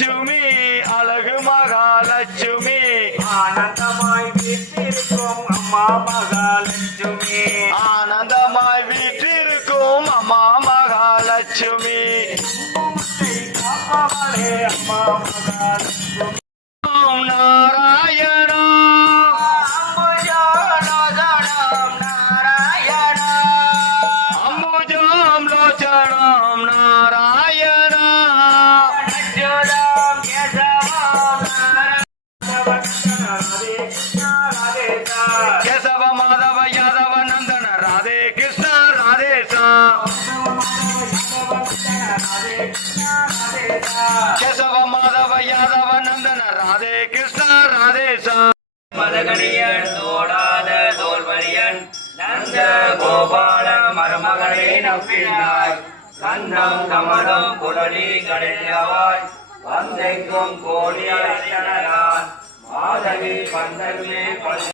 மகாலட்சுமி அழகு மகாலட்சுமி ஆனந்தமாய் வீற்றிருக்கும் அம்மா மகாலட்சுமி ஆனந்தமாய் வீற்றிருக்கும் அம்மா மகாலட்சுமி காப்பவளே அம்மா மகாலட்சுமி ஓம் நாராயணா அம்புஜாம் லோச்சனம் நாராயணா கேசவ மாதவ யாதவ நந்தன ராதே கிருஷ்ண ராதேசா கேசவ மாதவ யாதவ நந்தன ராதே கிருஷ்ண ராதேசா மதகணியன் தோடாத தோல்வரியன் நந்த கோபால மருமகனை நம்பினாய் கண்ணம் கமலம் குடலி கடையவாய் வந்தைக்கும் கோடி அரசனான் மாதவி பந்தமே